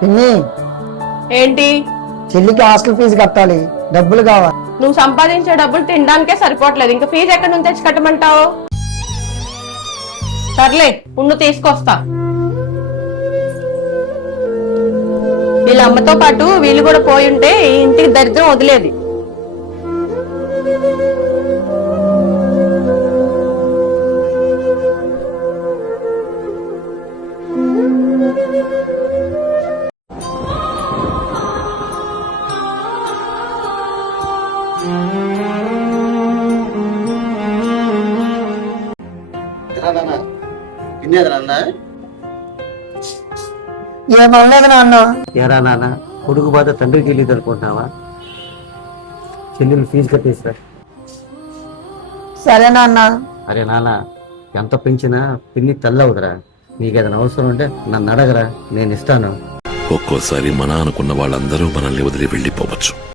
పిన్ని, ఏంటి? చెల్లికి హాస్టల్ ఫీజు కట్టాలి, డబ్బులు కావాలి. నువ్వు సంపాదించే డబ్బులు తినడానికే సరిపోవట్లేదు, ఇంకా ఫీజు ఎక్కడి నుంచి తెచ్చి కట్టమంటావు? సర్లే ఉండు, తీసుకొస్తా. వీళ్ళ అమ్మతో పాటు వీళ్ళు కూడా పోయి ఉంటే ఈ ఇంటికి దరిద్రం వదిలేది. ఏమనలేదు నాన్న. ఏరా నాన్న, కొడుకు బాధ తండ్రికి తెలియదు అనుకుంటున్నావా? చెల్లెలు ఫీజు కట్టేస్తా. సరే నాన్న. అరే నాన్న, ఎంత పెంచినా పిన్ని తల్లవుదరా. నీకు ఏదైనా అవసరం ఉంటే నన్ను అడగరా, నేను ఇస్తాను. ఒక్కోసారి మన అనుకున్న వాళ్ళందరూ మనల్ని వదిలి వెళ్ళిపోవచ్చు.